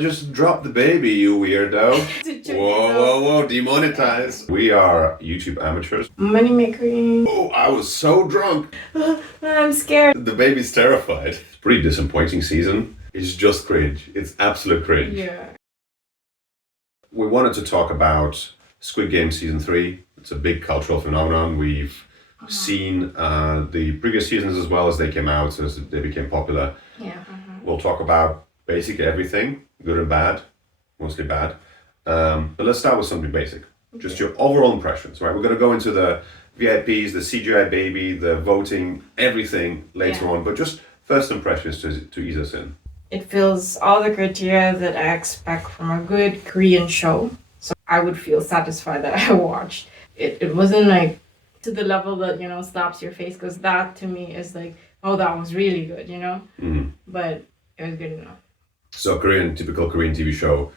Just drop the baby, you weirdo. Whoa, demonetize. We are YouTube amateurs. Money making. Oh, I was so drunk. I'm scared. The baby's terrified. Pretty disappointing season. It's just cringe. It's absolute cringe. Yeah. We wanted to talk about Squid Game season 3. It's a big cultural phenomenon. We've seen the previous seasons as well as they came out, as they became popular. Yeah. We'll talk about basically everything, good and bad, mostly bad. But let's start with something basic. Just your overall impressions, right? We're going to go into the VIPs, the CGI baby, the voting, everything later on. But just first impressions to ease us in. It fills all the criteria that I expect from a good Korean show. So I would feel satisfied that I watched. It wasn't like to the level that, slaps your face, because that to me is like, oh, that was really good, But it was good enough. So typical Korean TV show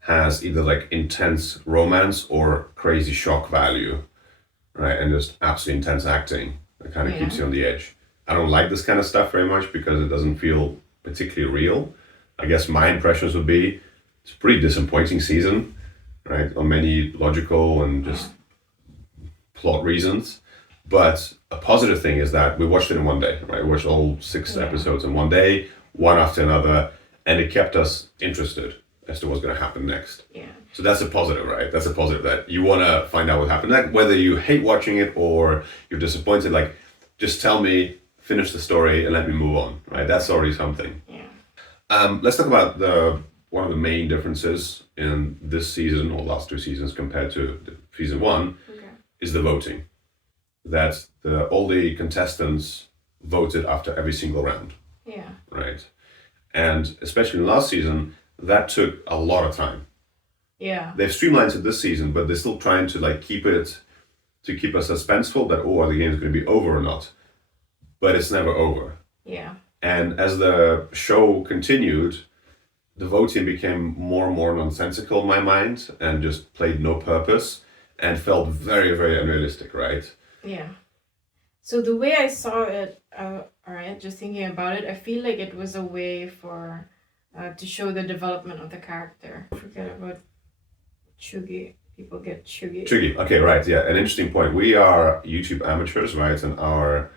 has either like intense romance or crazy shock value, right? And just absolutely intense acting that kind of keeps you on the edge. I don't like this kind of stuff very much because it doesn't feel particularly real. I guess my impressions would be it's a pretty disappointing season, right? On many logical and just plot reasons. But a positive thing is that we watched it in one day, right? We watched all 6 episodes in one day, one after another, and it kept us interested as to what's going to happen next. Yeah. So that's a positive, right? That's a positive that you want to find out what happened next. Whether you hate watching it or you're disappointed, like, just tell me, finish the story, and let me move on, right? That's already something. Yeah. Let's talk about one of the main differences in this season or last 2 seasons compared to season 1 is the voting. That all the contestants voted after every single round. Yeah. Right. And especially in last season, that took a lot of time. Yeah. They've streamlined it this season, but they're still trying to keep us suspenseful that, are the game's going to be over or not. But it's never over. Yeah. And as the show continued, the voting became more and more nonsensical in my mind and just played no purpose and felt very, very unrealistic, right? Yeah. So the way I saw it, all right, just thinking about it, I feel like it was a way for to show the development of the character. Forget about Chugi. People get Chugi. Chugi. Okay, right. Yeah, an interesting point. We are YouTube amateurs, right? And our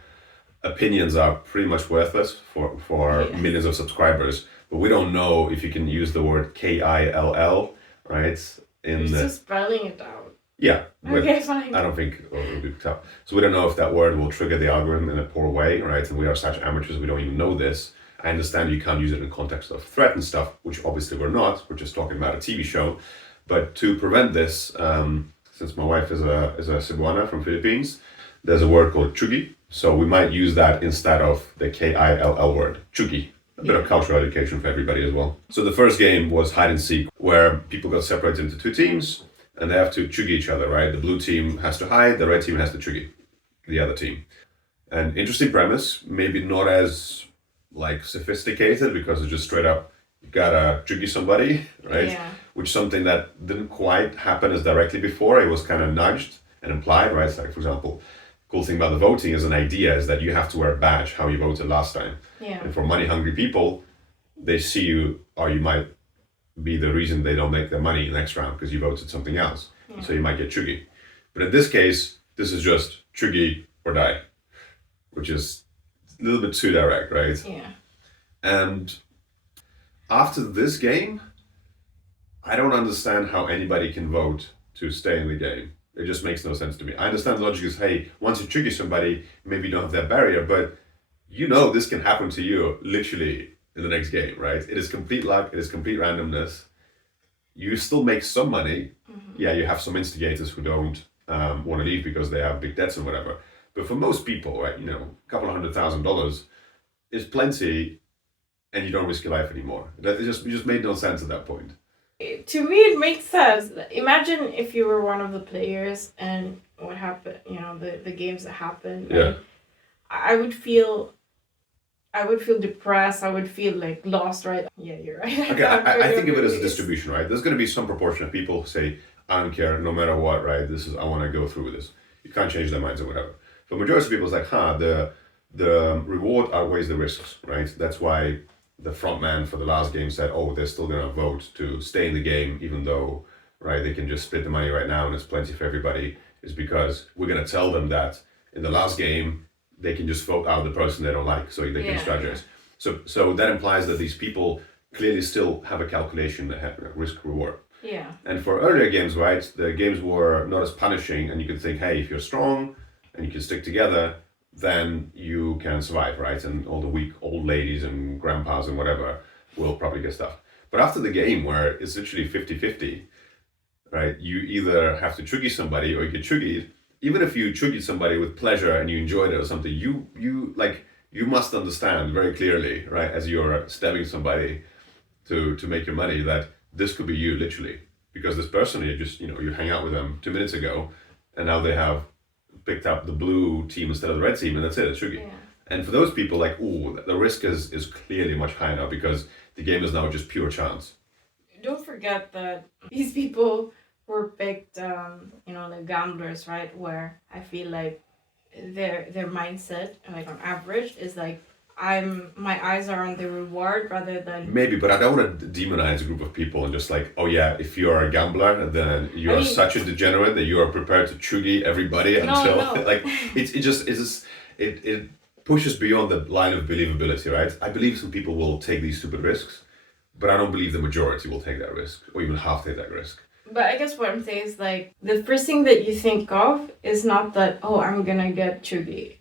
opinions are pretty much worthless for millions of subscribers. But we don't know if you can use the word KILL, right? You're just spelling it out. Yeah. Okay, fine. I don't think it will be tough. So we don't know if that word will trigger the algorithm in a poor way, right? And we are such amateurs, we don't even know this. I understand you can't use it in context of threat and stuff, which obviously we're not. We're just talking about a TV show. But to prevent this, since my wife is a Cebuana from Philippines, there's a word called chugi. So we might use that instead of the KILL word, chugi. A bit of cultural education for everybody as well. So the first game was hide and seek, where people got separated into 2 teams. And they have to chugi each other, right? The blue team has to hide, the red team has to chugi the other team. An interesting premise, maybe not as sophisticated because it's just straight up, you gotta chugi somebody, right? Yeah. Which is something that didn't quite happen as directly before. It was kind of nudged and implied, right? It's like, for example, cool thing about the voting is an idea is that you have to wear a badge how you voted last time. Yeah. And for money hungry people, they see you, or you might be the reason they don't make their money next round because you voted something else. Yeah. So you might get chugi. But in this case, this is just chugi or die, which is a little bit too direct, right? Yeah. And after this game, I don't understand how anybody can vote to stay in the game. It just makes no sense to me. I understand the logic is, hey, once you chugi somebody, maybe you don't have that barrier, but this can happen to you literally in the next game, right? It is complete luck. It is complete randomness. You still make some money. Mm-hmm. Yeah, you have some instigators who don't want to leave because they have big debts or whatever. But for most people, right, a couple of $100,000 is plenty, and you don't risk your life anymore. It just made no sense at that point. To me, it makes sense. Imagine if you were one of the players and what happened, the games that happened. Yeah. I would feel depressed. I would feel lost, right? Yeah, you're right. Okay, I think of it as a distribution, right? There's going to be some proportion of people who say, I don't care, no matter what, right? I want to go through with this. You can't change their minds or whatever. For majority of people, it's like, the reward outweighs the risks, right? That's why the front man for the last game said, oh, they're still going to vote to stay in the game, even though, right, they can just split the money right now and there's plenty for everybody, is because we're going to tell them that in the last game, they can just vote out the person they don't like, so they can strategize. So that implies that these people clearly still have a calculation that have risk reward. Yeah. And for earlier games, right, the games were not as punishing, and you could think, hey, if you're strong and you can stick together, then you can survive, right? And all the weak old ladies and grandpas and whatever will probably get stuff. But after the game, where it's literally 50-50, right, you either have to chuggy somebody or you get chuggied. Even if you chuggied somebody with pleasure and you enjoyed it or something, you must understand very clearly, right, as you're stabbing somebody to make your money, that this could be you, literally. Because this person, you hang out with them 2 minutes ago, and now they have picked up the blue team instead of the red team, and that's it, it's tricky. Yeah. And for those people, like, the risk is clearly much higher now, because the game is now just pure chance. Don't forget that these people were picked, like gamblers, right? Where I feel like their mindset, like on average, is like, my eyes are on the reward rather than... Maybe, but I don't want to demonize a group of people and just like, oh yeah, if you're a gambler, then you are such a degenerate that you are prepared to chuggy everybody until like it pushes beyond the line of believability, right? I believe some people will take these stupid risks, but I don't believe the majority will take that risk, or even half take that risk. But I guess what I'm saying is, like, the first thing that you think of is not that, oh, I'm gonna get chuggy.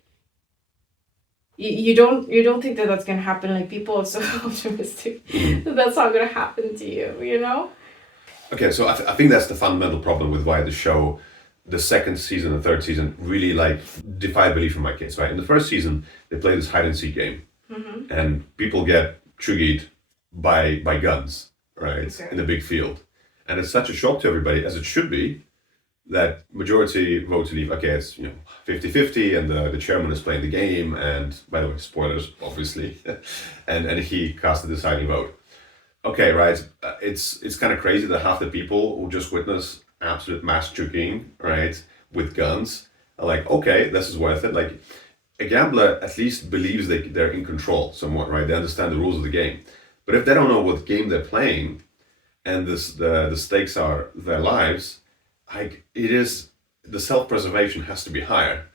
You don't think that that's gonna happen. Like, people are so optimistic that that's not gonna happen to you, you know? Okay, so I think that's the fundamental problem with why the show, the second season and third season, really like defied belief in my kids, right? In the first season, they play this hide and seek game, and people get chuggied by guns, right, in a big field, and it's such a shock to everybody, as it should be, that majority vote to leave. Okay, it's 50-50, and the chairman is playing the game, and by the way, spoilers, obviously, and he cast the deciding vote. Okay, right, it's kind of crazy that half the people who just witness absolute mass chugging, right, with guns, are like, okay, this is worth it. Like, a gambler at least believes they're in control somewhat, right? They understand the rules of the game. But if they don't know what game they're playing, and the stakes are their lives, like, it is, the self-preservation has to be higher.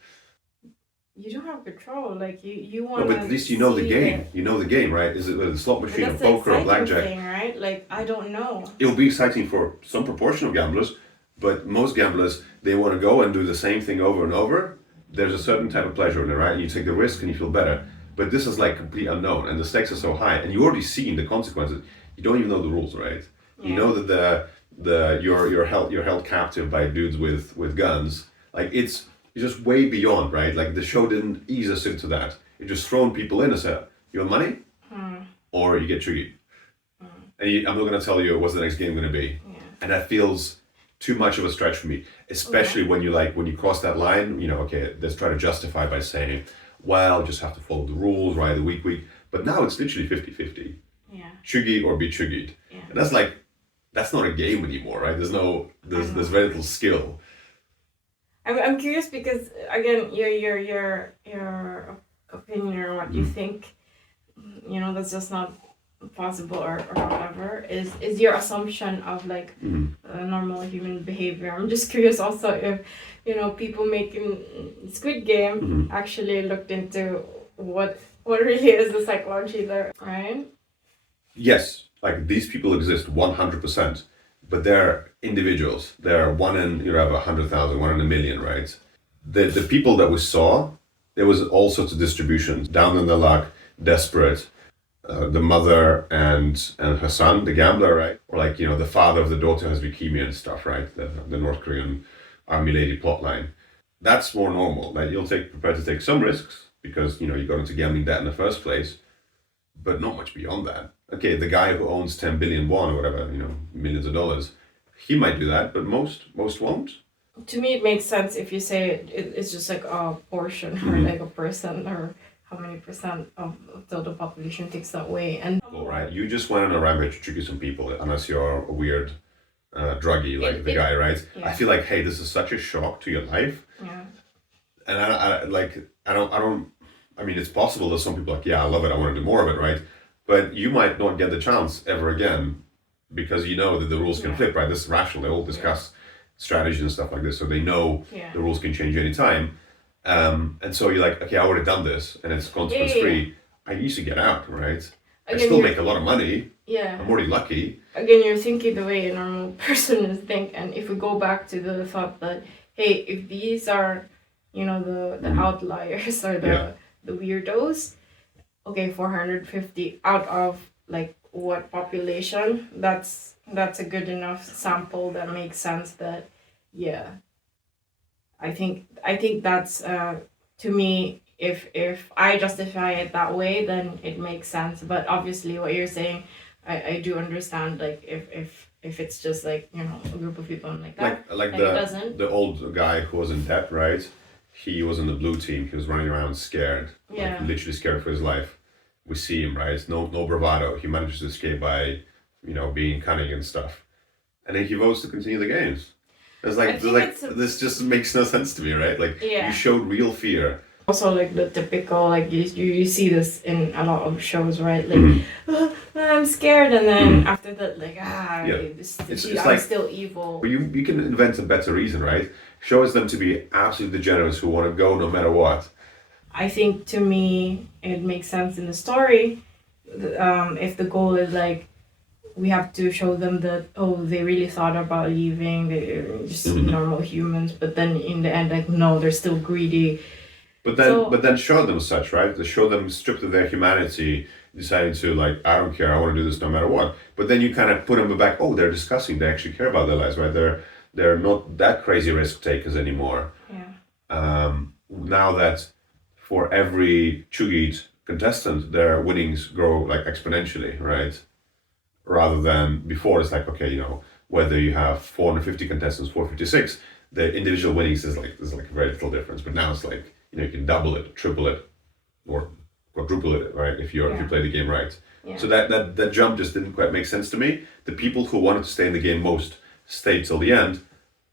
You don't have control. Like, you want. No, but at least you know the game. You know the game, right? Is it a slot machine, or poker, or blackjack? Thing, right? Like, I don't know. It'll be exciting for some proportion of gamblers, but most gamblers, they want to go and do the same thing over and over. There's a certain type of pleasure in it, right? And you take the risk and you feel better. But this is like complete unknown, and the stakes are so high, and you already seen the consequences. You don't even know the rules, right? Yeah. You know that you're held captive by dudes with guns. Like, it's just way beyond, right? Like, the show didn't ease us into that. It just thrown people in and said, you want money, or you get triggered. And I'm not going to tell you what's the next game going to be. Yeah. And that feels too much of a stretch for me, especially when you cross that line. Okay, let's try to justify by saying, well, just have to follow the rules, right? The week. But now it's literally 50-50. Yeah. Chuggy or be chuggied. Yeah. And that's not a game anymore, right? There's very little skill. I'm curious because, again, your opinion or what you think, that's just not possible or whatever, is your assumption of, like, normal human behavior. I'm just curious also if, people making Squid Game actually looked into what really is the psychology there, right? Yes, like, these people exist 100%, but they're individuals. They're one in, you have 100,000, 1 in a million, right? The people that we saw, there was all sorts of distributions, down in the luck, desperate, the mother and her son, the gambler, right? Or like, the father of the daughter has leukemia and stuff, right? The North Korean army lady plotline. That's more normal. Like, you'll prepared to take some risks because, you got into gambling debt in the first place, but not much beyond that. Okay, the guy who owns 10 billion won or whatever, millions of dollars, he might do that, but most won't. To me, it makes sense if you say it's just like a portion or like a person, or how many percent of total population takes that way. And all right, you just went on a rampage to trigger some people, unless you're a weird druggie like the guy, right? Yeah. I feel like, hey, this is such a shock to your life. Yeah. And I mean, it's possible that some people are like, yeah, I love it, I want to do more of it, right? but you might not get the chance ever again because you know that the rules can Yeah. flip, right? This is rational. They all discuss strategy and stuff like this, so they know Yeah. the rules can change anytime. And so you're like, okay, I already done this, and it's consequence Yeah. free. I used to get out, right? I Again, still you're- make a lot of money. Yeah. I'm already lucky. Again, you're thinking the way a normal person is think, and if we go back to the thought that, hey, if these are, the outliers or the weirdos, okay, 450 out of like what population? That's a good enough sample that makes sense. That, yeah, I think that's to me. If I justify it that way, then it makes sense. But obviously, what you're saying, I do understand. Like if it's just like a group of people like that, Like it doesn't. the old guy who was in debt, right? He was in the blue team. He was running around scared, Yeah. like literally scared for his life. We see him, right? No bravado. He manages to escape by, being cunning and stuff, and then he votes to continue the games. It's I like, think like it's a- this just makes no sense to me, right? Like Yeah. you showed real fear. Also, like the typical, like you see this in a lot of shows, right? Like, Mhm. I'm scared, and then after that, like, Yeah. It's I'm like- still evil. But you can invent a better reason, right? Shows them to be absolute degenerates who want to go no matter what. I think to me, it makes sense in the story. If the goal is like, we have to show them that they really thought about leaving, they're just normal humans, but then in the end, like, no, they're still greedy. But then show them such, right? To show them stripped of their humanity, deciding to like, I don't care, I want to do this no matter what. But then you kind of put them back. Oh, they're discussing. They actually care about their lives, right? They're not that crazy risk takers anymore. Yeah. Now that for every Chugit contestant, their winnings grow like exponentially, right? Rather than before, it's like, okay, whether you have 450 contestants, 456, the individual winnings is like there's like very little difference. But now it's like you can double it, triple it, or quadruple it, right? If you play the game right. Yeah. So that jump just didn't quite make sense to me. The people who wanted to stay in the game most stayed till the end,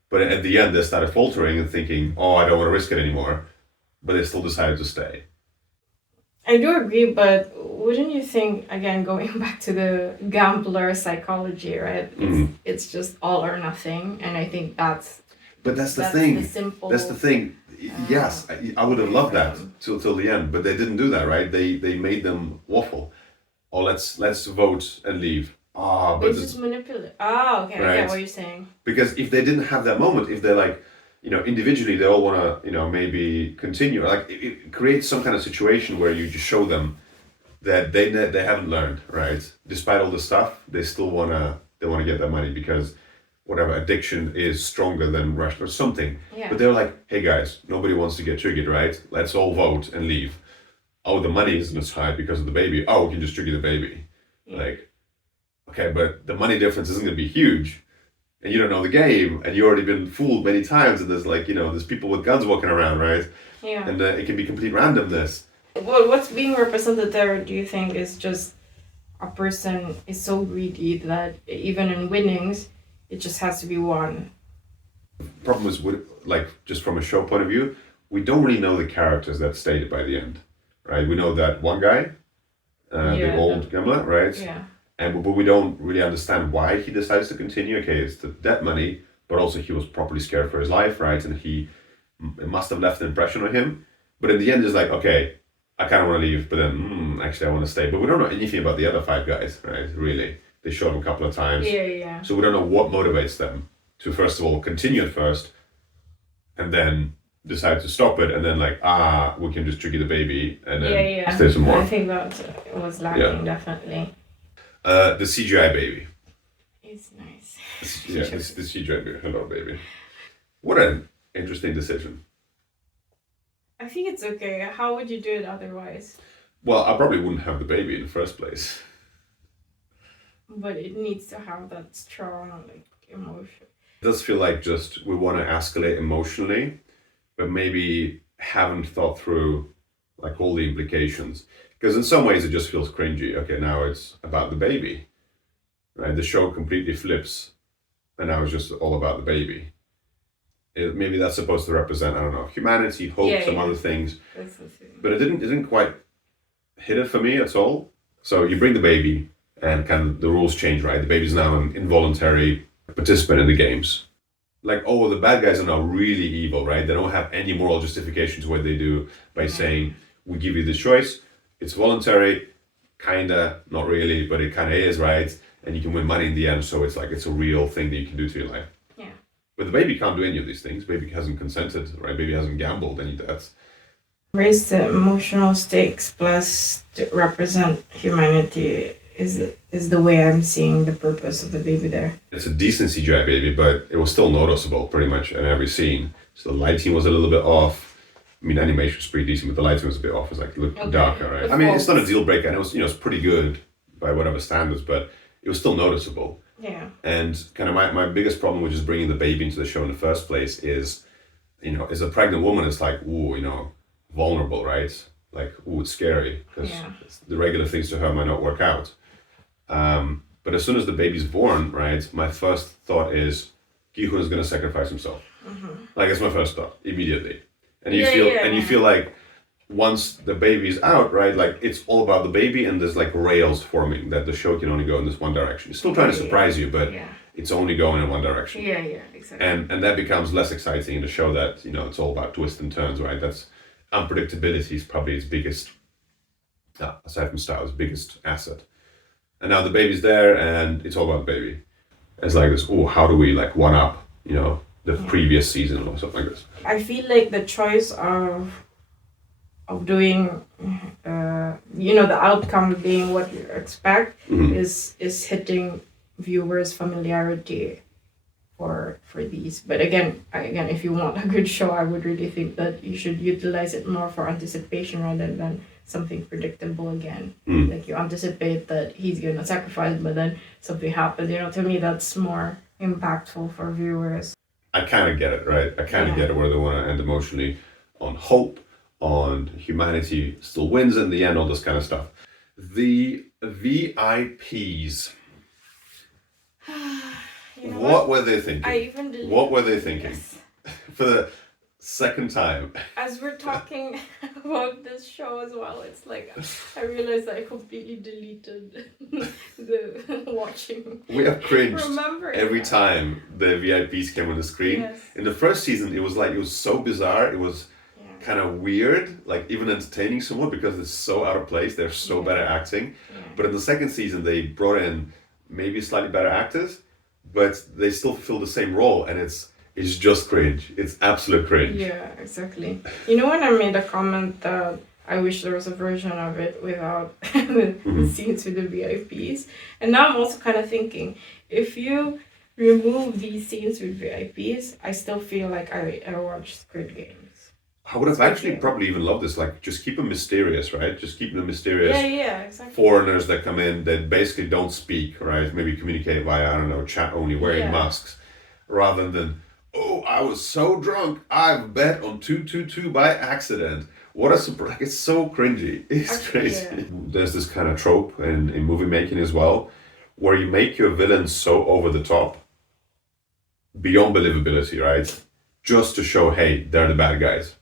but at the end they started faltering and thinking, oh, I don't want to risk it anymore, but they still decided to stay. I do agree, but wouldn't you think, again, going back to the gambler psychology, right? It's just all or nothing, and I think that's the thing. The simple. That's the thing. Yes, I would have loved that till the end, but they didn't do that, right? They made them waffle. Oh, let's vote and leave. But It's just manipulate. Oh, okay, I Right. get what you're saying. because if they didn't have that moment, if they're like, individually they all want to, maybe continue. Like it creates some kind of situation where you just show them that they haven't learned, right? Despite all the stuff, they still wanna get that money because whatever addiction is stronger than rush or something. Yeah. But they're like, hey guys, nobody wants to get triggered, right? Let's all vote and leave. Oh, the money isn't as high because of the baby. Oh, we can just trigger the baby. Yeah. Like, okay, but the money difference isn't going to be huge. And you don't know the game, and you've already been fooled many times. And there's like, there's people with guns walking around, right? Yeah. And it can be complete randomness. Well, what's being represented there, do you think, is just a person is so greedy that even in winnings, it just has to be one? Problem is, like, just from a show point of view, we don't really know the characters that stayed by the end, right? We know that one guy, the old gambler, right? Yeah. But we don't really understand why he decides to continue. Okay, it's the debt money, but also he was properly scared for his life, right? And it must have left an impression on him. But in the end, it's like, okay, I kind of want to leave, but then actually I want to stay. But we don't know anything about the other five guys, right? Really, they showed them a couple of times. Yeah. So we don't know what motivates them to first of all continue at first, and then decide to stop it, and then like we can just trigger the baby and then stay some more. I think that was lacking definitely. The CGI baby. It's nice. Yeah, the CGI baby. Hello, baby. What an interesting decision. I think it's okay. How would you do it otherwise? Well, I probably wouldn't have the baby in the first place. But it needs to have that strong emotion. It does feel like just we want to escalate emotionally, but maybe haven't thought through like all the implications. Because in some ways it just feels cringy. Okay, now it's about the baby, right? The show completely flips, and now it's just all about the baby. Maybe that's supposed to represent, I don't know, humanity, hope, some other things. That's the thing. But it didn't quite hit it for me at all. So you bring the baby, and kind of the rules change, right? The baby's now an involuntary participant in the games. Like, oh, the bad guys are now really evil, right? They don't have any moral justification to what they do by saying, we give you the choice. It's voluntary, kinda, not really, but it kinda is, right? And you can win money in the end, so it's like it's a real thing that you can do to your life. Yeah. But the baby can't do any of these things. Baby hasn't consented, right? Baby hasn't gambled any debts. Raise the emotional stakes plus to represent humanity is the way I'm seeing the purpose of the baby there. It's a decent CGI baby, but it was still noticeable pretty much in every scene. So the lighting was a little bit off. I mean, animation was pretty decent, but the lighting was a bit off. It's like looked darker, right? I mean, it's not a deal breaker, and it was, it's pretty good by whatever standards, but it was still noticeable. Yeah. And kind of my biggest problem with just bringing the baby into the show in the first place is, as a pregnant woman, it's like, ooh, vulnerable, right? Like, ooh, it's scary because the regular things to her might not work out. But as soon as the baby's born, right, my first thought is, Gi-hun is going to sacrifice himself. Mm-hmm. Like, it's my first thought immediately. And you feel like once the baby's out, right, like it's all about the baby, and there's like rails forming that the show can only go in this one direction. It's still trying to surprise you, but it's only going in one direction. Yeah, exactly. And that becomes less exciting in the show that, it's all about twists and turns, right? That's unpredictability is probably its biggest, aside from style, its biggest asset. And now the baby's there, and it's all about the baby. It's like this, how do we like one up, the previous season or something like this? I feel like the choice of doing, the outcome being what you expect is hitting viewers' familiarity for these. But again, if you want a good show, I would really think that you should utilize it more for anticipation rather than something predictable again. Like you anticipate that he's gonna sacrifice, but then something happens. To me, that's more impactful for viewers. I kind of get it, right? I kind of get it where they want to end emotionally on hope, on humanity still wins in the end, all this kind of stuff. The VIPs. What were they thinking? What were they thinking? Yes. For the second time. As we're talking about this show as well, it's like I realized I completely deleted the watching. We have cringed every time the VIPs came on the screen. Yes. In the first season, it was so bizarre. It was kind of weird, like even entertaining somewhat because it's so out of place. They're so bad at acting. Yeah. But in the second season, they brought in maybe slightly better actors, but they still fulfill the same role, and it's just cringe. It's absolute cringe. Yeah, exactly. When I made a comment that I wish there was a version of it without the scenes with the VIPs, and now I'm also kind of thinking, if you remove these scenes with VIPs, I still feel like I watched Squid Games. I would have actually probably even loved this. Like, just keep them mysterious, right? Just keep them mysterious. Yeah, exactly. Foreigners that come in that basically don't speak, right? Maybe communicate via, chat only, wearing masks, rather than, I was so drunk, I've bet on 222 by accident. What a surprise. It's so cringy. It's crazy. Yeah. There's this kind of trope in movie making as well, where you make your villains so over the top, beyond believability, right? Just to show, hey, they're the bad guys.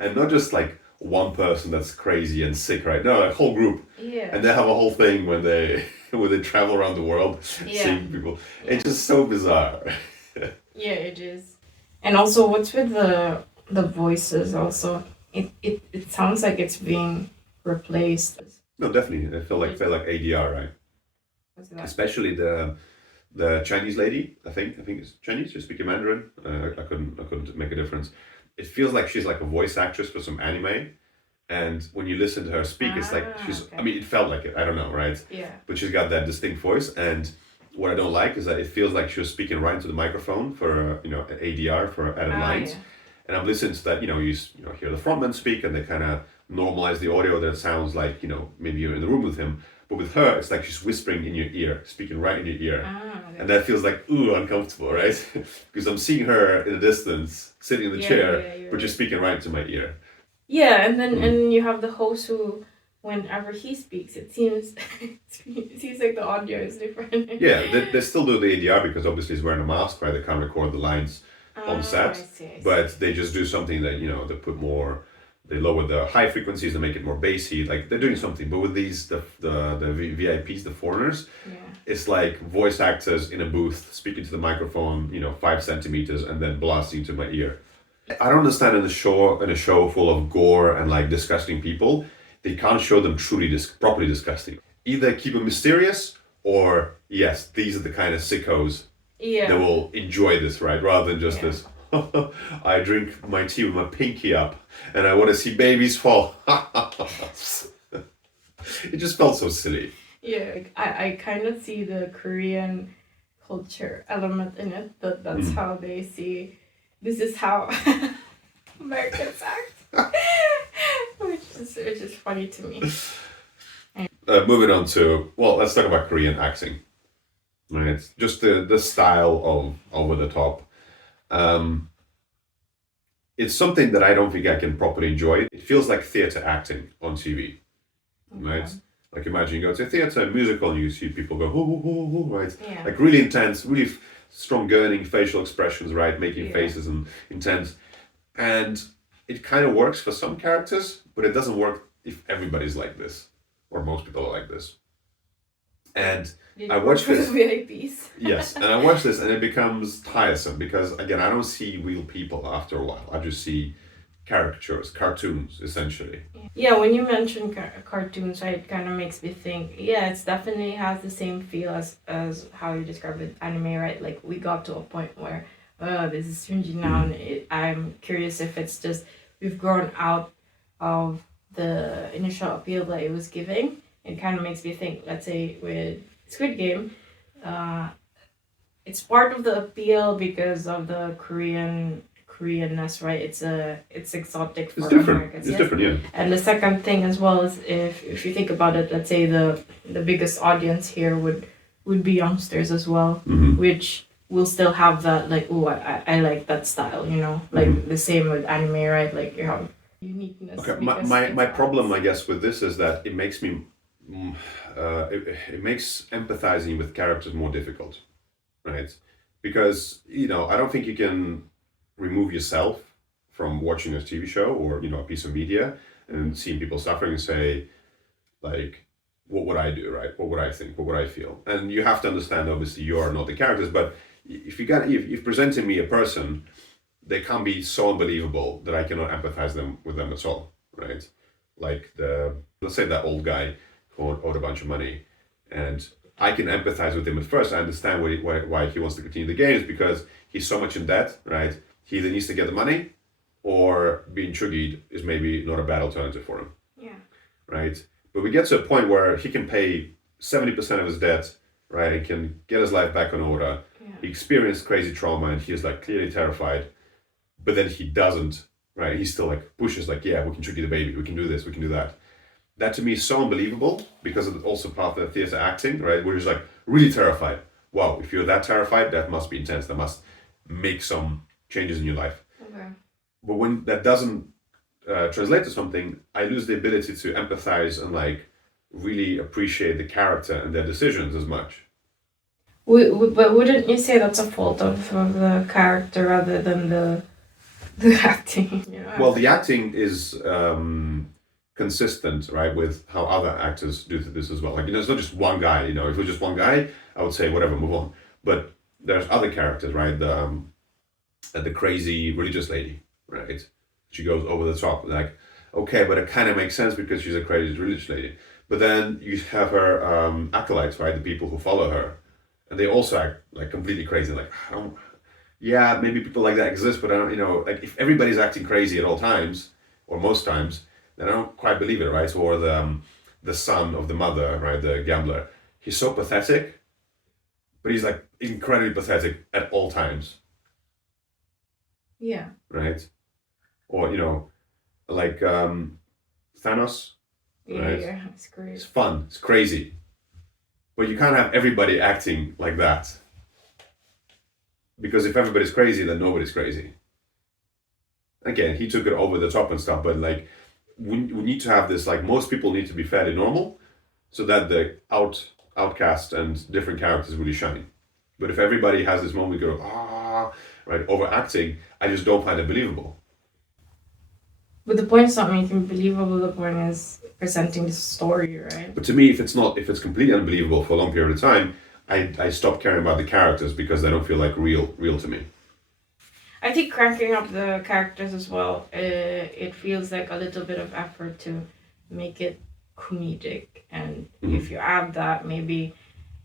And not just like one person that's crazy and sick, right? No, a whole group. Yeah. And they have a whole thing when they travel around the world seeing people. Yeah. It's just so bizarre. Yeah, it is. And also, what's with the voices also? It sounds like it's being replaced. No, definitely. I feel like ADR, right? What's that? Especially the Chinese lady. I think it's Chinese. She's speaking Mandarin. I couldn't make a difference. It feels like she's like a voice actress for some anime, and when you listen to her speak, it's like she's. Okay. I mean, it felt like it. I don't know, right? Yeah. But she's got that distinct voice, and what I don't like is that it feels like she was speaking right into the microphone for an ADR for added lines. Yeah. And I'm listening to that. You hear the frontman speak, and they kind of normalize the audio that it sounds like maybe you're in the room with him. But with her, it's like she's whispering in your ear, speaking right in your ear. Okay. And that feels like, uncomfortable, right? Because I'm seeing her in the distance, sitting in the chair, but she's speaking right into my ear. Yeah, and then and you have the host who, whenever he speaks, it seems like the audio is different. Yeah, they still do the ADR because obviously he's wearing a mask, right? They can't record the lines on set. I see. But they just do something that, they put more they lower the high frequencies, they make it more bassy, like they're doing something. But with these the VIPs, the foreigners, Yeah. it's like voice actors in a booth speaking to the microphone, 5 centimeters, and then blasting to my ear. I don't understand in a show full of gore and like disgusting people, they can't show them truly properly disgusting. Either keep it mysterious, or yes, these are the kind of sickos Yeah. that will enjoy this, right? Rather than just Yeah. this. I drink my tea with my pinky up, and I want to see babies fall. It just felt so silly. Yeah, like, I kind of see the Korean culture element in it. That's how they see. This is how Americans act, which is funny to me. Moving on to, well, let's talk about Korean acting. Right, just the style of over the top. It's something that I don't think I can properly enjoy. It feels like theater acting on TV, right? Like imagine you go to a theater, musical, and you see people go, hoo, hoo, hoo, hoo, right? Yeah. Like really intense, really strong gurning facial expressions, right? Making faces and intense. And it kind of works for some characters, but it doesn't work if everybody's like this, or most people are like this. And I watched this. VIPs. Yes, and I watch this and it becomes tiresome because, again, I don't see real people after a while. I just see caricatures, cartoons, essentially. Yeah, when you mention cartoons, right, it kind of makes me think, yeah, it's definitely has the same feel as how you describe it, anime, right? Like, we got to a point where, this is cringy now, and I'm curious if it's just we've grown out of the initial appeal that it was giving. It kind of makes me think, let's say, with Squid Game, it's part of the appeal because of the Koreanness, right? It's exotic for Americans. It's different, yeah. And the second thing as well is if you think about it, let's say the biggest audience here would be youngsters as well, which will still have that like, oh, I like that style, like the same with anime, right? Like you have uniqueness. Okay, my problem, I guess, with this is that it makes me it makes empathizing with characters more difficult, right? Because I don't think you can remove yourself from watching a TV show or a piece of media and seeing people suffering and say, like, what would I do, right? What would I think? What would I feel? And you have to understand, obviously, you are not the characters, but if you've presented me a person, they can't be so unbelievable that I cannot empathize with them at all, right? Like let's say that old guy who owed a bunch of money, and I can empathize with him at first. I understand why he wants to continue the games because he's so much in debt, right? He either needs to get the money, or being chuggied is maybe not a bad alternative for him. Yeah. Right? But we get to a point where he can pay 70% of his debt, right? He can get his life back on order. Yeah. He experienced crazy trauma and he is like clearly terrified, but then he doesn't, right? He still like pushes like, yeah, we can chuggy the baby, we can do this, we can do that. That to me is so unbelievable because it's also part of the theater acting, right? We're just like really terrified. Wow, if you're that terrified, that must be intense. That must make some changes in your life. Okay. But when that doesn't translate to something, I lose the ability to empathize and like really appreciate the character and their decisions as much. But wouldn't you say that's a fault of the character rather than the acting? Well, the acting is consistent, right, with how other actors do this as well. Like, it's not just one guy. If it was just one guy, I would say whatever, move on. But there's other characters, right? The crazy religious lady, right? She goes over the top, like, okay, but it kind of makes sense because she's a crazy religious lady. But then you have her acolytes, right? The people who follow her, and they also act like completely crazy. Like, yeah, maybe people like that exist, but I don't, like if everybody's acting crazy at all times or most times, then I don't quite believe it, right? Or the son of the mother, right? The gambler, he's so pathetic, but he's like incredibly pathetic at all times. Yeah. Right. Or like Thanos. Right? Yeah, it's great. It's fun. It's crazy. But you can't have everybody acting like that. Because if everybody's crazy, then nobody's crazy. Again, he took it over the top and stuff, but like we need to have this, like most people need to be fairly normal so that the outcast and different characters really shine. But if everybody has this moment, go, right, overacting, I just don't find it believable. But the point is not making believable. The point is presenting the story, right? But to me, if it's completely unbelievable for a long period of time, I stop caring about the characters because they don't feel like real to me. I think cranking up the characters as well. It feels like a little bit of effort to make it comedic, and if you add that, maybe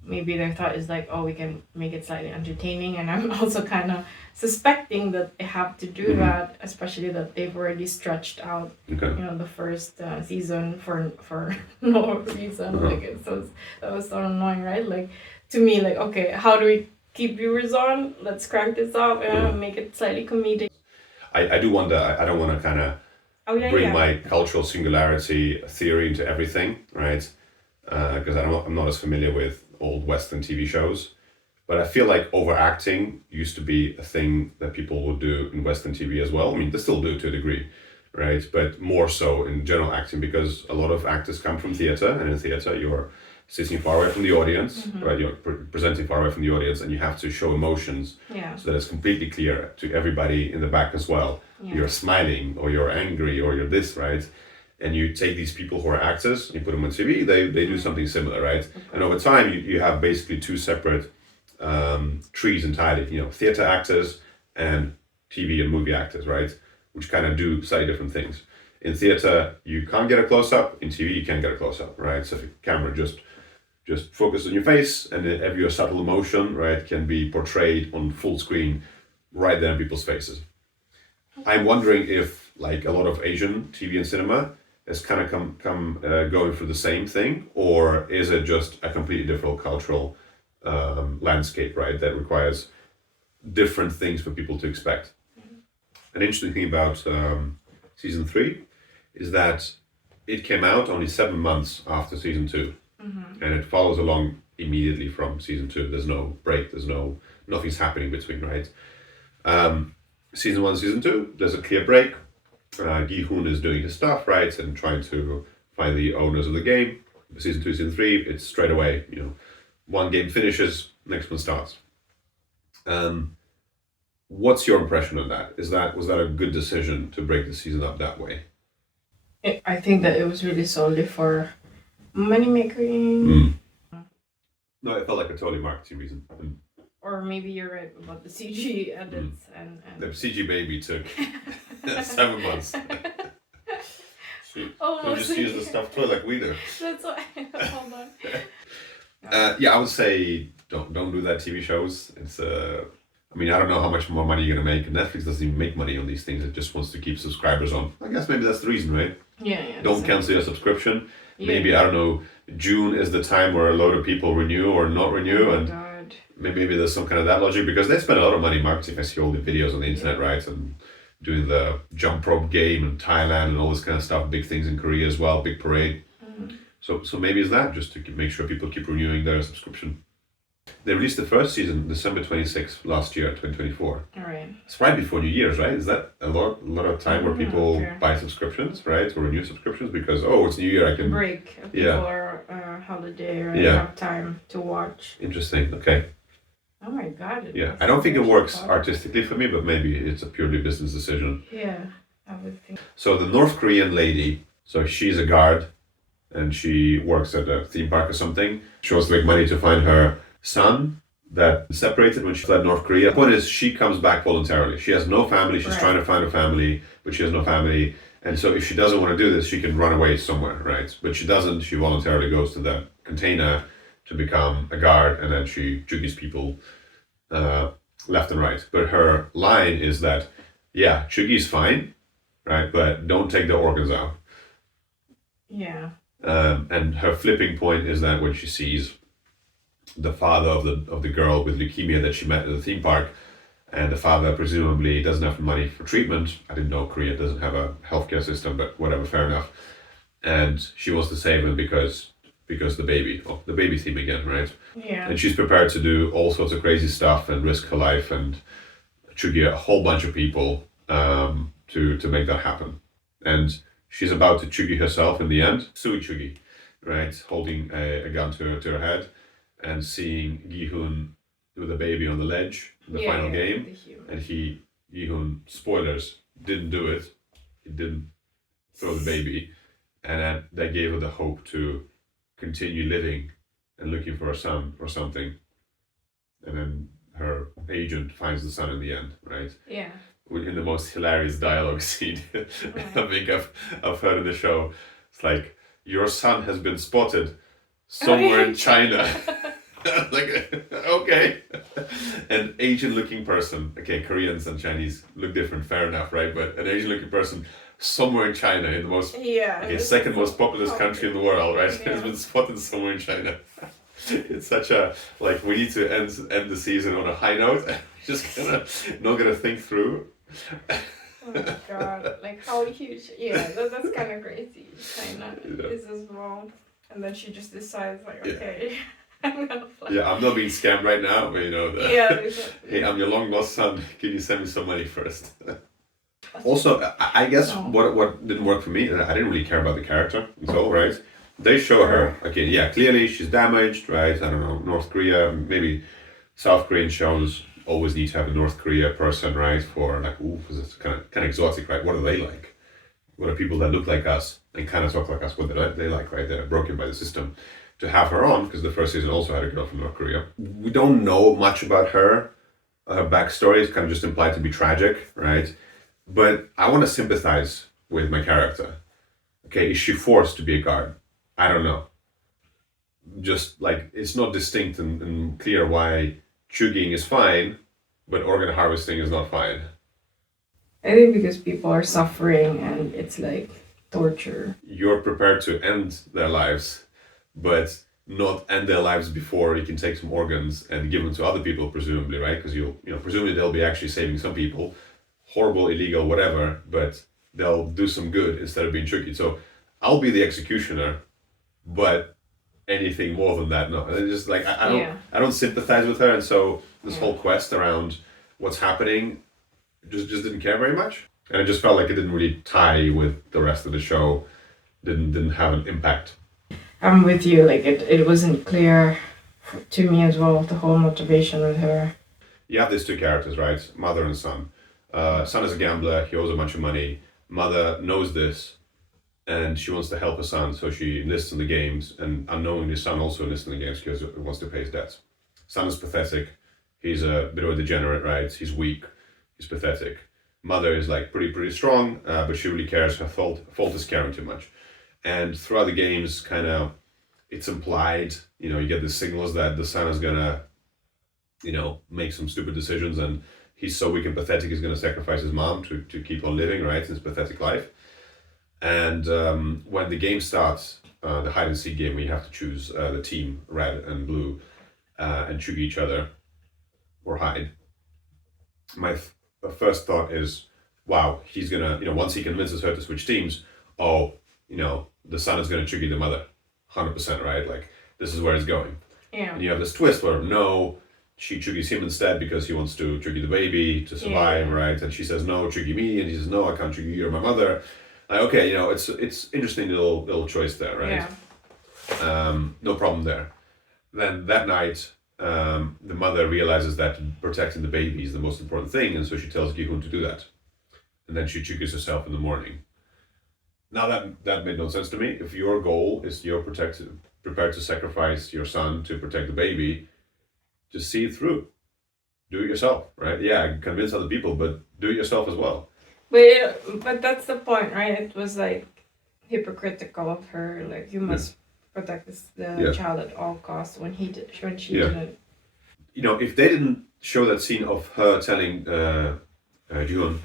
their thought is like, oh, we can make it slightly entertaining. And I'm also kind of suspecting that they have to do that, especially that they've already stretched out, Okay. the first season for no reason. Like that was so annoying, right? Like to me, like okay, how do we keep viewers on? Let's crank this up and make it slightly comedic. I do wonder. I don't want to kind of Oh yeah, bring yeah. my cultural singularity theory into everything, right? Because I'm not as familiar with old Western TV shows. But I feel like overacting used to be a thing that people would do in Western TV as well. I mean, they still do to a degree, right? But more so in general acting because a lot of actors come from theater, and in theater you're sitting far away from the audience, right? You're presenting far away from the audience, and you have to show emotions Yeah. so that it's completely clear to everybody in the back as well. Yeah. You're smiling, or you're angry, or you're this, right? And you take these people who are actors, you put them on TV, they do something similar, right? And over time, you have basically two separate trees entirely, theater actors and TV and movie actors, right? Which kind of do slightly different things. In theater, you can't get a close up. In TV, you can get a close up, right? So if the camera just focus on your face, and then every subtle emotion, right, can be portrayed on full screen right there in people's faces. I'm wondering if, like a lot of Asian TV and cinema, has kind of come going through the same thing, or is it just a completely different cultural landscape, right, that requires different things for people to expect. An interesting thing about season 3 is that it came out only 7 months after season 2, and it follows along immediately from season 2. There's no break, nothing's happening between, right? Season 1, season 2, there's a clear break. Gi-hoon is doing his stuff, right, and trying to find the owners of the game. Season 2, season 3, it's straight away, one game finishes, next one starts. What's your impression on that? Was that a good decision to break the season up that way? I think that it was really solely for money making. No, it felt like a totally marketing reason. Or maybe you're right about the CG edits and The CG baby took 7 months. Don't just use the stuffed toy like we do. That's why. Hold on. Yeah, I would say don't do that. TV shows. It's I mean, I don't know how much more money you're gonna make. Netflix doesn't even make money on these things. It just wants to keep subscribers on. I guess maybe that's the reason, right? Yeah. Don't cancel your subscription. Yeah. Maybe, I don't know, June is the time where a load of people renew or not renew, and God. maybe there's some kind of that logic because they spend a lot of money marketing. I see all the videos on the internet, right, and doing the jump rope game in Thailand and all this kind of stuff. Big things in Korea as well, big parade. So maybe it's that, just to make sure people keep renewing their subscription. They released the first season December 26th last year, 2024. All right. It's right before New Year's, right? Is that a lot of time where people Okay. buy subscriptions, right, or renew subscriptions because it's New Year, I can Break. People are holiday or Yeah. have time to watch. Interesting. Okay. Oh my God. Yeah, I don't think it works artistically for me, but maybe it's a purely business decision. Yeah, I would think. So the North Korean lady, so she's a guard, and she works at a theme park or something. She wants to make money to find her son that separated when she fled North Korea. The point is, she comes back voluntarily. She has no family. She's Right. trying to find a family, but she has no family. And so if she doesn't want to do this, she can run away somewhere, right? But she doesn't. She voluntarily goes to the container to become a guard, and then she juggies people left and right. But her line is that, yeah, juggies fine, right? But don't take the organs out. Yeah. And her flipping point is that when she sees the father of the girl with leukemia that she met at the theme park, and the father presumably doesn't have money for treatment. I didn't know Korea doesn't have a healthcare system, but whatever, fair enough. And she wants to save him because the baby theme again, right? Yeah. And she's prepared to do all sorts of crazy stuff and risk her life and trigger a whole bunch of people to make that happen. And she's about to chuggy herself in the end, Sui chuggy, right? Holding a gun to her head and seeing Gi-hoon with a baby on the ledge in the final game. And Gi-hoon, spoilers, didn't do it. He didn't throw the baby, and then that gave her the hope to continue living and looking for a son or something. And then her agent finds the son in the end, right? Yeah. In the most hilarious dialogue scene I think I've heard in the show. It's like, your son has been spotted somewhere in China. Like, okay. An Asian looking person. Okay, Koreans and Chinese look different, fair enough, right? But an Asian looking person somewhere in China, in the most second most populous country in the world, right? Yeah. Has been spotted somewhere in China. It's such a, like, we need to end the season on a high note. Just not gonna think through. Oh my god, like how huge, that's kind of crazy. China is as well. And then she just decides, like, okay, I'm gonna fly. Yeah, I'm not being scammed right now, but Exactly. Hey, I'm your long lost son. Can you send me some money first? Also, I guess what didn't work for me, I didn't really care about the character at all, right? They show her, okay, yeah, clearly she's damaged, right? I don't know, North Korea, maybe South Korean shows always need to have a North Korea person, right? For like, ooh, it's kind of exotic, right? What are they like? What are people that look like us and kind of talk like us? What are they like, right? They're broken by the system. To have her on, because the first season also had a girl from North Korea. We don't know much about her. Her backstory is kind of just implied to be tragic, right? But I want to sympathize with my character. Okay, is she forced to be a guard? I don't know. Just like, it's not distinct and clear why chugging is fine, but organ harvesting is not fine. I think because people are suffering and it's like torture. You're prepared to end their lives, but not end their lives before you can take some organs and give them to other people, presumably, right? Because presumably they'll be actually saving some people, horrible, illegal, whatever, but they'll do some good instead of being tricky. So I'll be the executioner, but anything more than that, no. And it's just like, I don't sympathize with her, and so this whole quest around what's happening just didn't care very much, and it just felt like it didn't really tie with the rest of the show. Didn't have an impact. I'm with you. Like it wasn't clear to me as well, the whole motivation with her. You have these two characters, right? Mother and son. Son is a gambler. He owes a bunch of money. Mother knows this, and she wants to help her son, so she enlists in the games. And unknowingly, son also enlists in the games because he wants to pay his debts. Son is pathetic. He's a bit of a degenerate, right? He's weak. He's pathetic. Mother is like pretty strong, but she really cares. Her fault is caring too much. And throughout the games, kind of, it's implied, you get the signals that the son is gonna, make some stupid decisions, and he's so weak and pathetic, he's gonna sacrifice his mom to keep on living, right, in his pathetic life. And when the game starts, the hide and seek game, where you have to choose the team, red and blue, and shoot each other or hide. My first thought is, wow, he's gonna, once he convinces her to switch teams, the son is gonna trigger the mother, 100%, right? Like, this is where it's going. Yeah. And you have this twist where no, she triggers him instead because he wants to trigger the baby to survive, right? And she says, no, trigger me, and he says, no, I can't trigger you, you're my mother. Like, okay, it's interesting little choice there, right? Yeah. No problem there. Then that night, the mother realizes that protecting the baby is the most important thing, and so she tells Gi-hun to do that. And then she triggers herself in the morning. Now that made no sense to me. If your goal is you're prepared to sacrifice your son to protect the baby, just see it through. Do it yourself, right? Yeah, convince other people, but do it yourself as well. But that's the point, right? It was like hypocritical of her. Like, you must protect the child at all costs when she didn't. If they didn't show that scene of her telling Ji-hun,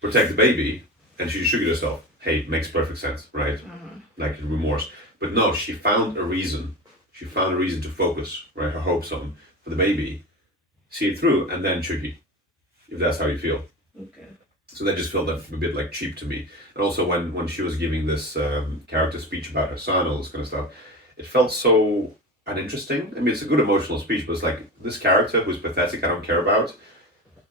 protect the baby, and she triggered herself, hey, makes perfect sense, right? Mm-hmm. Like remorse. But no, she found a reason. She found a reason to focus, right, her hopes on for the baby, see it through, and then Chugi, if that's how you feel. Okay. So that just felt a bit like cheap to me. And also when she was giving this character speech about her son, all this kind of stuff, it felt so uninteresting. I mean, it's a good emotional speech, but it's like, this character who's pathetic, I don't care about.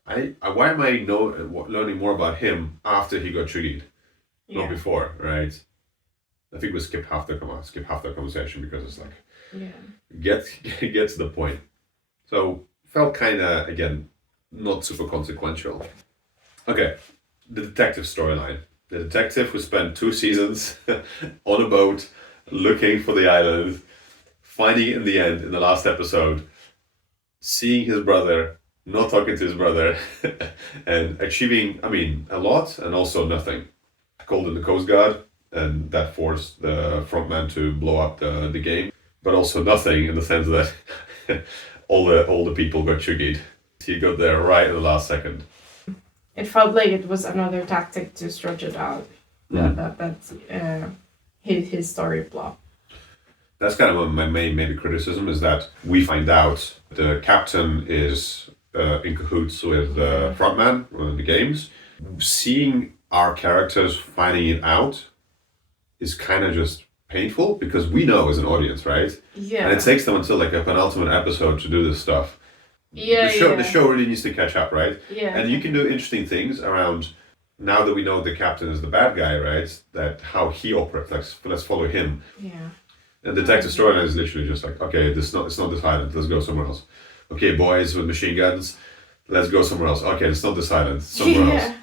Why am I learning more about him after he got triggered? Not before, right? I think we skip half the conversation because it's like, get to the point. So felt kind of, again, not super consequential. Okay, the detective storyline. The detective who spent 2 seasons on a boat looking for the island, finding it in the end, in the last episode, seeing his brother, not talking to his brother, and achieving, I mean, a lot and also nothing. Called in the Coast Guard, and that forced the frontman to blow up the game, but also nothing in the sense that all the people got chuggied. He got there right at the last second. It felt like it was another tactic to stretch it out. That's his story plot. That's kind of my main maybe criticism, is that we find out the captain is in cahoots with the frontman in the games. Seeing our characters finding it out is kind of just painful, because we know as an audience, right? Yeah. And it takes them until like a penultimate episode to do this stuff. Yeah, the show really needs to catch up, right? Yeah. And you can do interesting things around, now that we know the captain is the bad guy, right? That how he operates, like let's follow him. Yeah. And the detective storyline is literally just like, okay, it's not this island, let's go somewhere else. Okay, boys with machine guns, let's go somewhere else. Okay, it's not this island, somewhere else.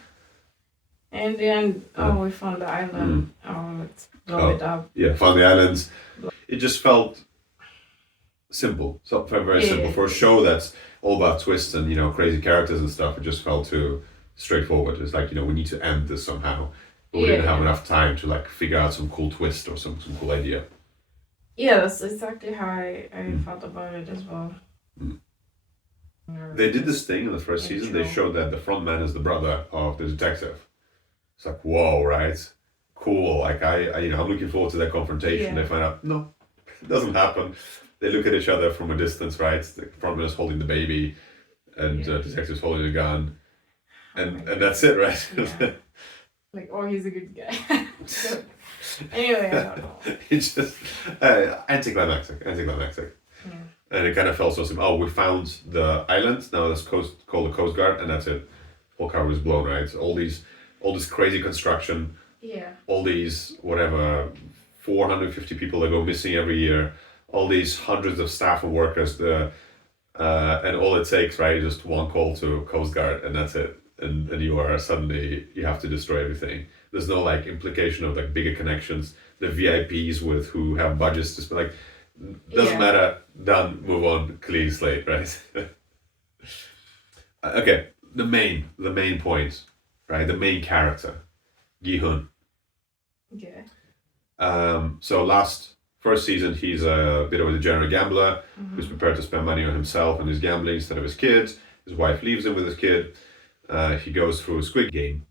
And then, we found the island. Let's blow it up. Yeah, found the islands. It just felt simple, so very simple for a show that's all about twists and crazy characters and stuff. It just felt too straightforward. It's like, we need to end this somehow, but we didn't have enough time to like figure out some cool twist or some cool idea. Yeah, that's exactly how I felt about it as well. They did this thing in the first season. They showed that the front man is the brother of the detective. It's like, whoa, right? Cool. Like I'm looking forward to that confrontation. They find out, no, it doesn't happen. They look at each other from a distance, right? The front man is holding the baby, and the detective's holding a gun, and that's it, right? Yeah. Like, he's a good guy. So, anyway, I don't know. It's just anticlimactic. Yeah. And it kind of felt so simple. Oh, we found the island. Now let's call the Coast Guard, and that's it. Whole cover is blown, right? All this crazy construction. Yeah. All these 450 people that go missing every year. All these hundreds of staff and workers. And all it takes, right, is just one call to Coast Guard, and that's it. And you have to destroy everything. There's no like implication of like bigger connections. The VIPs with who have budgets to spend, like, doesn't matter. Done. Move on. Clean slate. Right. Okay. The main point, right? The main character, Gi-hun. Okay. So first season, he's a bit of a degenerate gambler who's prepared to spend money on himself and his gambling instead of his kids. His wife leaves him with his kid. He goes through a Squid Game.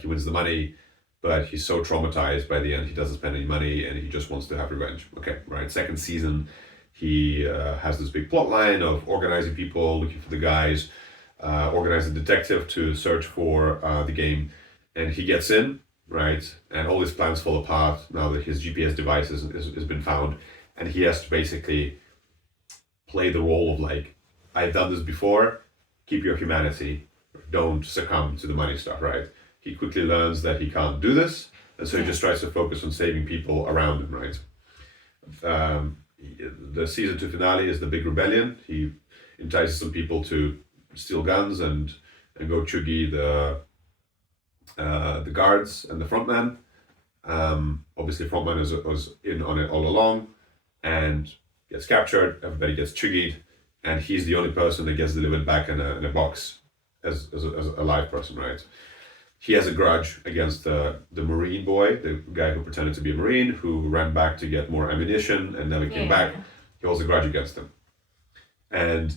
He wins the money, but he's so traumatized by the end, he doesn't spend any money and he just wants to have revenge. Okay, right. Second season, he has this big plot line of organizing people, looking for the guys, organize a detective to search for the game, and he gets in, right? And all his plans fall apart now that his GPS device has been found, and he has to basically play the role of like, I've done this before, keep your humanity, don't succumb to the money stuff, right? He quickly learns that he can't do this, and so he just tries to focus on saving people around him, right? The season 2 finale is the big rebellion. He entices some people to steal guns and go chuggy the guards and the frontman. Obviously, frontman was in on it all along, and gets captured. Everybody gets chuggied, and he's the only person that gets delivered back in a box as a live person, right? He has a grudge against the Marine boy, the guy who pretended to be a Marine, who ran back to get more ammunition and never came back. He holds a grudge against him. And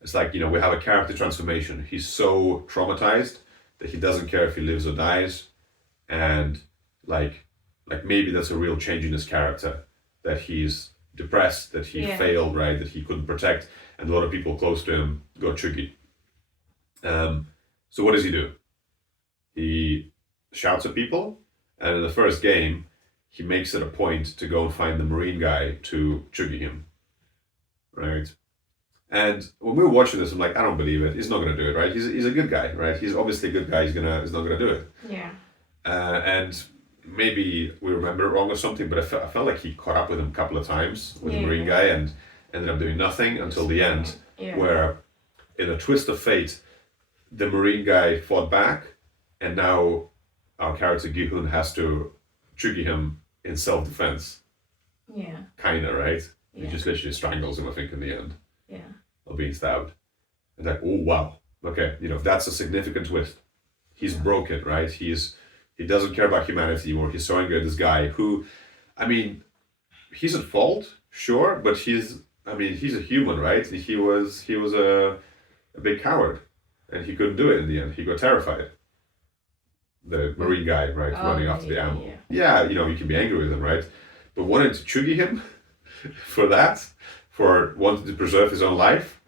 it's like, we have a character transformation. He's so traumatized that he doesn't care if he lives or dies. And like maybe that's a real change in his character, that he's depressed, that he failed, right? That he couldn't protect. And a lot of people close to him got chuggy. So what does he do? He shouts at people, and in the first game, he makes it a point to go and find the Marine guy to chuggy him, right? And when we were watching this, I'm like, I don't believe it. He's not going to do it, right? He's a good guy, right? He's obviously a good guy. He's not going to do it. Yeah. And maybe we remember it wrong or something, but I felt like he caught up with him a couple of times with the Marine guy and ended up doing nothing until the end, where in a twist of fate, the Marine guy fought back, and now our character Gihun has to trigger him in self-defense, Yeah. kinda, right? He Yeah. just literally strangles him, I think, in the end Yeah. of being stabbed. It's like, oh wow, okay, that's a significant twist. He's broken, right? He doesn't care about humanity anymore. He's so angry at this guy who, I mean, he's at fault, sure, but he's a human, right? He was a big coward, and he couldn't do it in the end. He got terrified. The marine guy, right, Oh, running after the yeah, animal. yeah. Yeah, you can be angry with him, right? But wanting to chugi him for that, for wanting to preserve his own life,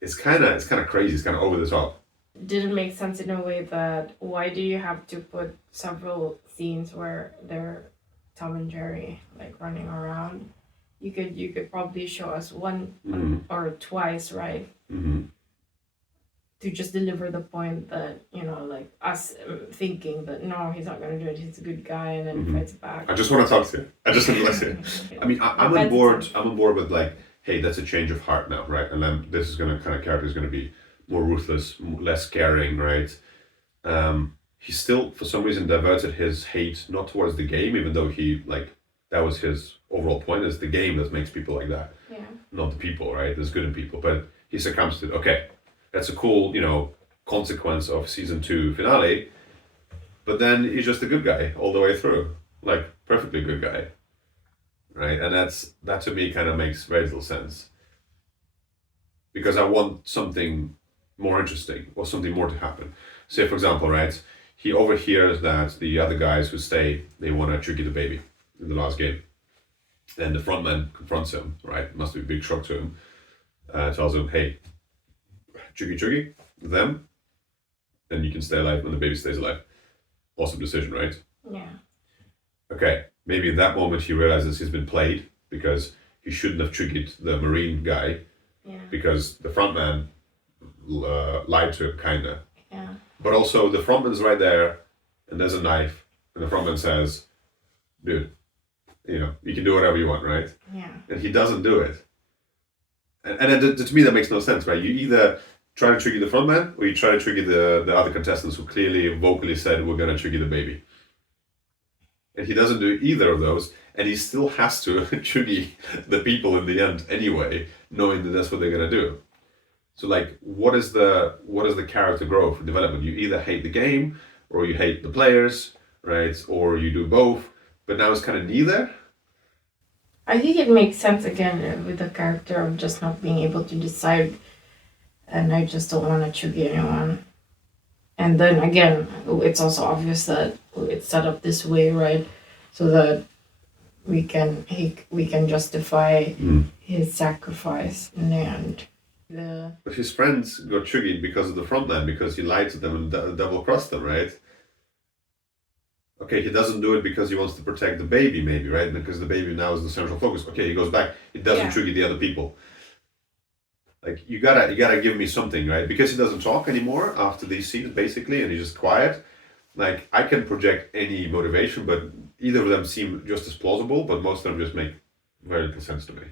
it's kind of crazy. It's kind of over the top. Did it make sense in a way that why do you have to put several scenes where they're Tom and Jerry like running around? You could probably show us one or twice, right? Mm-hmm. To just deliver the point that like us thinking that no, he's not gonna do it. He's a good guy, and then he fights back. I just want to talk to you. I just want to listen. I mean, I'm on board. I'm on board with like, hey, that's a change of heart now, right? And then this is character is gonna be more ruthless, less caring, right? He still, for some reason, diverted his hate not towards the game, even though that was his overall point. Is the game that makes people like that, not the people, right? There's good in people, but he succumbs to it. Okay, that's a cool, consequence of season 2 finale. But then he's just a good guy all the way through, like perfectly good guy, right? And that to me kind of makes very little sense, because I want something more interesting or something more to happen. Say, for example, right, he overhears that the other guys who stay, they want to trigger the baby in the last game. And the frontman confronts him, right? Must be a big shock to him. Tells him, hey, triggy, them, and you can stay alive when the baby stays alive. Awesome decision, right? Yeah. Okay, maybe in that moment he realizes he's been played, because he shouldn't have triggered the marine guy, because the frontman lied to him, kinda. Yeah. But also the frontman's right there, and there's a knife, and the frontman says, dude, you can do whatever you want, right? Yeah. And he doesn't do it. And to me that makes no sense, right? You either try to trigger the frontman, or you try to trigger the other contestants who clearly vocally said, we're going to trigger the baby. And he doesn't do either of those, and he still has to trigger the people in the end anyway, knowing that that's what they're going to do. So like, what is the character growth and development? You either hate the game, or you hate the players, right? Or you do both, but now it's kind of neither. I think it makes sense again with the character of just not being able to decide, and I just don't want to trigger anyone. And then again, it's also obvious that it's set up this way, right? So that we can justify his sacrifice in the end. But his friends got triggered because of the frontman, because he lied to them and double crossed them, right? Okay, he doesn't do it because he wants to protect the baby, maybe, right? Because the baby now is the central focus. Okay, he goes back. He doesn't trigger the other people. Like, you gotta give me something, right? Because he doesn't talk anymore after these scenes, basically, and he's just quiet. Like, I can project any motivation, but either of them seem just as plausible, but most of them just make very little sense to me.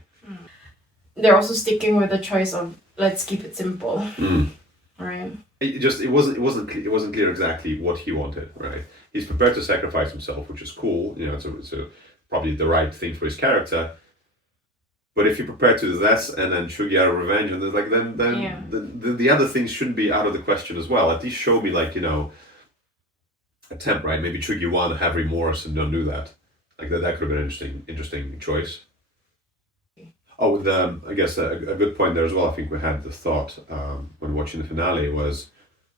They're also sticking with the choice of let's keep it simple, right? It wasn't clear exactly what he wanted, right? He's prepared to sacrifice himself, which is cool. It's probably the right thing for his character. But if you're prepared to do that and then trigger out of revenge, and then the other things shouldn't be out of the question as well. At least show me attempt, right? Maybe trigger one, have remorse, and don't do that. Like that could have been an interesting choice. Oh, I guess a good point there as well. I think we had the thought when watching the finale was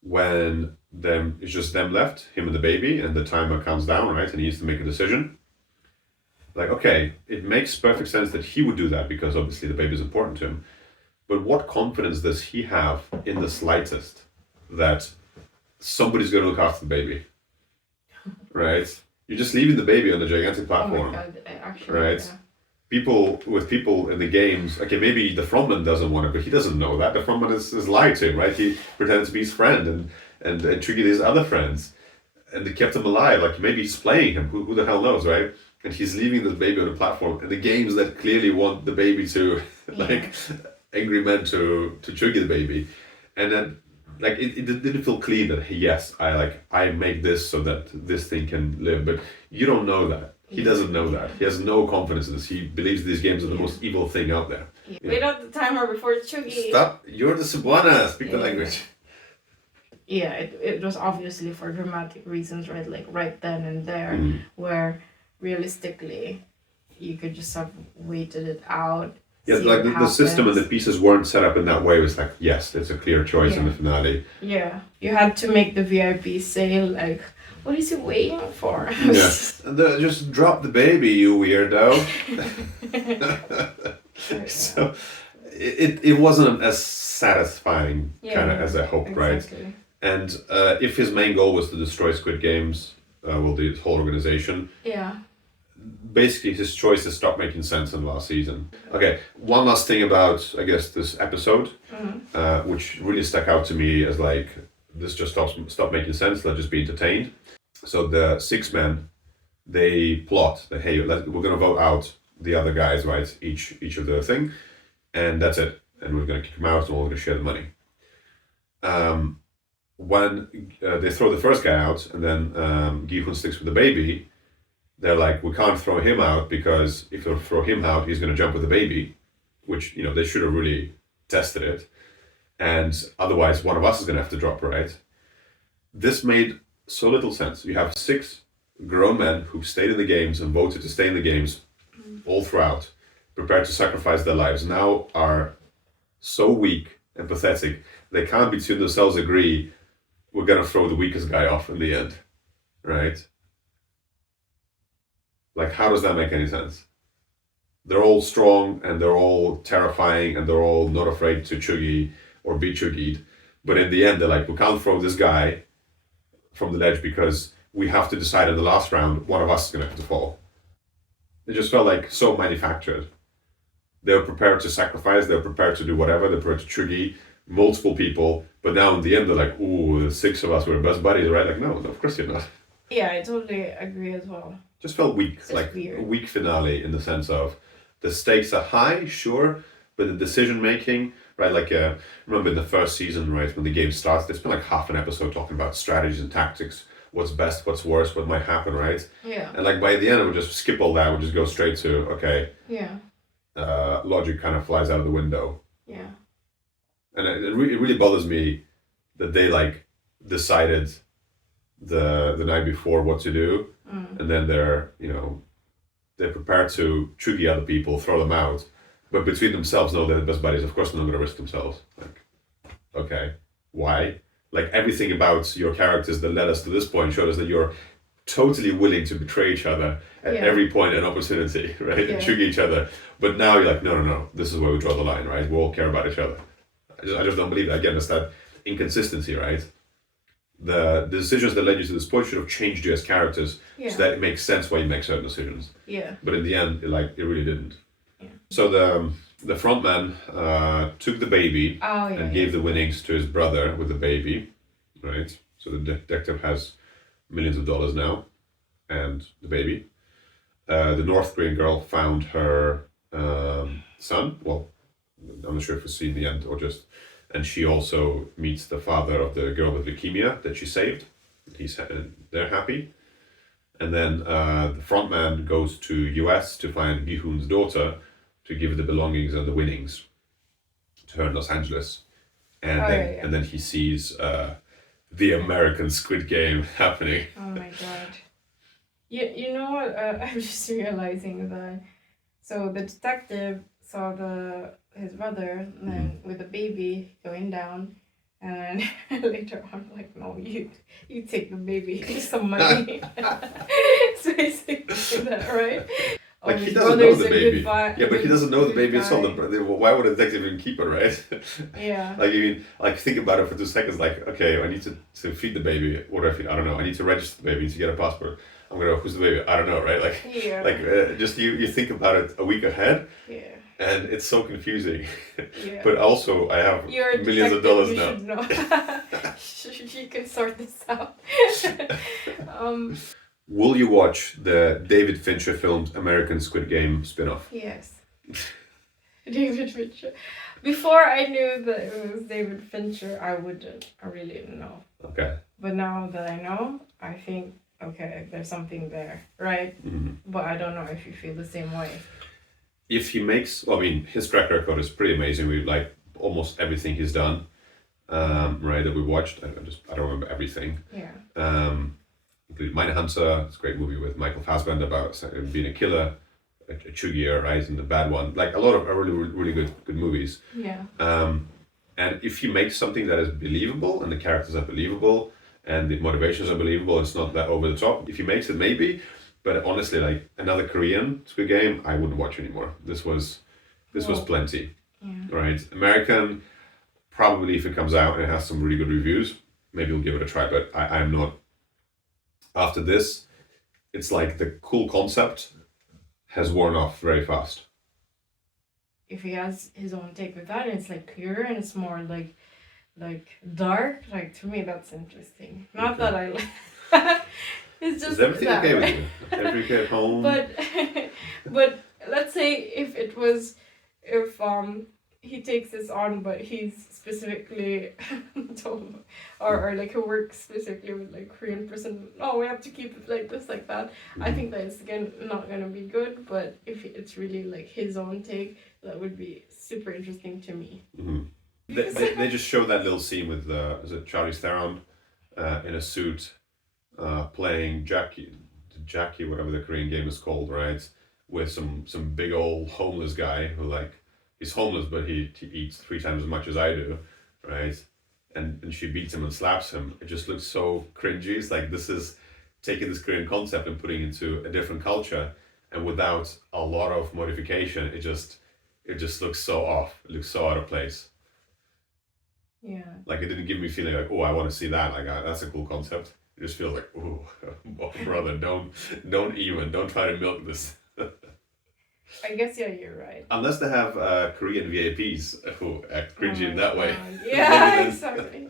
when it's just them left, him and the baby, and the timer counts down, right? And he needs to make a decision. Like, okay, it makes perfect sense that he would do that because obviously the baby is important to him. But what confidence does he have in the slightest that somebody's going to look after the baby, right? You're just leaving the baby on the gigantic platform, oh my God, actually, right? Yeah. People in the games, okay, maybe the frontman doesn't want it, but he doesn't know that. The frontman is lied to him, right? He pretended to be his friend and triggered his other friends, and they kept him alive. Like, maybe he's playing him, who the hell knows, right? And he's leaving this baby on the platform, and the games that clearly want the baby to, like, angry men to trigger the baby. And then like it didn't feel clean that hey, yes, I make this so that this thing can live, but you don't know that. He doesn't know that. He has no confidence in this. He believes these games are the most evil thing out there. Yeah. Wait out the timer before Chugi. Stop! You're the Cebuana. Speak the language. Yeah, it was obviously for dramatic reasons, right? Like right then and there, where realistically, you could just have waited it out. Yeah, like the system and the pieces weren't set up in that way. It was like, yes, it's a clear choice in the finale. Yeah, you had to make the VIP sale. Like, what is he waiting for? Yeah, just drop the baby, you weirdo. So, it wasn't as satisfying kind of as I hoped, exactly. Right? And if his main goal was to destroy Squid Games, the whole organization. Yeah. Basically, his choices stopped making sense in the last season. Okay, one last thing about, I guess, this episode, which really stuck out to me as like, this just stopped making sense, let's just be entertained. So the 6 men, they plot that, hey, we're going to vote out the other guys, right? Each of the thing, and that's it. And we're going to kick them out and we're going to share the money. When they throw the first guy out and then Gi-hun sticks with the baby, they're like, we can't throw him out because if we throw him out, he's going to jump with the baby, which, they should have really tested it. And otherwise, one of us is going to have to drop, right? This made so little sense. You have 6 grown men who stayed in the games and voted to stay in the games all throughout, prepared to sacrifice their lives, now are so weak and pathetic, they can't between themselves agree, we're going to throw the weakest guy off in the end, right? Like, how does that make any sense? They're all strong and they're all terrifying and they're all not afraid to chuggy or be chuggied. But in the end, they're like, we can't throw this guy from the ledge because we have to decide in the last round, one of us is going to have to fall. It just felt like so manufactured. They were prepared to sacrifice, they were prepared to do whatever, they were prepared to chuggy multiple people. But now in the end, they're like, ooh, the 6 of us were best buddies, right? Like, no, of course you're not. Yeah, I totally agree as well. Just felt weak, It's like weird. a weak finale in the sense of the stakes are high, sure, but the decision making, right? Like, remember in the first season, right, when the game starts, they spent like half an episode talking about strategies and tactics, what's best, what's worse, what might happen, right? Yeah. And like by the end, we just skip all that, we just go straight to, okay, Yeah. Logic kind of flies out of the window. Yeah. And it really bothers me that they like decided the night before what to do, and then they're prepared to chuggy other people, throw them out, but between themselves know they're the best buddies. Of course, they're not going to risk themselves. Like, okay, why? Like everything about your characters that led us to this point showed us that you're totally willing to betray each other at every point and opportunity, right? And chuggy each other. But now you're like, no, this is where we draw the line, right? We all care about each other. I just don't believe that. Again, it's that inconsistency, right? The decisions that led you to this point should have changed you as characters so that it makes sense why you make certain decisions. Yeah. But in the end, it really didn't. Yeah. So the front man took the baby and gave the winnings to his brother with the baby, right? So the detective has millions of dollars now and the baby. The North Korean girl found her son. Well, I'm not sure if we see in the end or just... And she also meets the father of the girl with leukemia that she saved. They're happy. And then the front man goes to US to find Gi-hun's daughter to give the belongings and the winnings to her in Los Angeles. And and then he sees the American Squid Game happening. Oh my god. You know what? I'm just realizing that. So the detective saw his brother and then with the baby going down, and then later on like, no, you take the baby, here's some money. So basically that, right? Like he doesn't know the baby. But he doesn't know the baby at all. Why would a detective even keep it, right? Yeah. Like think about it for 2 seconds. Like, okay, I need to feed the baby. What do I feed? I don't know. I need to register the baby. I need to get a passport. I'm gonna. Who's the baby? I don't know, right? Like, just you think about it a week ahead. Yeah. And it's so confusing. Yeah. But also, I have millions of dollars now. Should know. You can sort this out. Will you watch the David Fincher filmed American Squid Game spin-off? Yes. David Fincher. Before I knew that it was David Fincher, I really didn't know. Okay. But now that I know, I think, okay, there's something there, right? But I don't know if you feel the same way. If he makes, well, I mean, his track record is pretty amazing. We like almost everything he's done, right, that we watched. I don't remember everything. Yeah. Including Mindhunter, it's a great movie with Michael Fassbender about being a killer, a Chugier, right, and the bad one. Like a lot of really good movies. Yeah. And if he makes something that is believable and the characters are believable and the motivations are believable, it's not that over the top. If he makes it, maybe. But honestly, like another Korean Squid Game, I wouldn't watch anymore. This was plenty. Yeah. Right? American, probably if it comes out and it has some really good reviews, maybe we'll give it a try. But I'm not. After this, it's like the cool concept has worn off very fast. If he has his own take with that, it's like clearer and it's more like dark. Like to me, that's interesting. Not that I like. It's just is everything that, okay right? with you? Everything at home? But let's say if he takes this on, but he's specifically told, or like he works specifically with like Korean person. Oh, we have to keep it like this, like that. I think that it's again not gonna be good. But if it's really like his own take, that would be super interesting to me. They just show that little scene with is it Charlize Theron in a suit playing Jackie, whatever the Korean game is called, right? With some big old homeless guy who like he's homeless but he eats 3 times as much as I do, right? And she beats him and slaps him. It just looks so cringy. It's like this is taking this Korean concept and putting it into a different culture, and without a lot of modification, it just looks so off. It looks so out of place. Yeah. Like it didn't give me feeling like, oh, I want to see that. Like that's a cool concept. It just feels like, oh, brother, don't try to milk this. I guess you're right. Unless they have Korean VIPs who act cringy in that way. God. Yeah, Maybe then- exactly.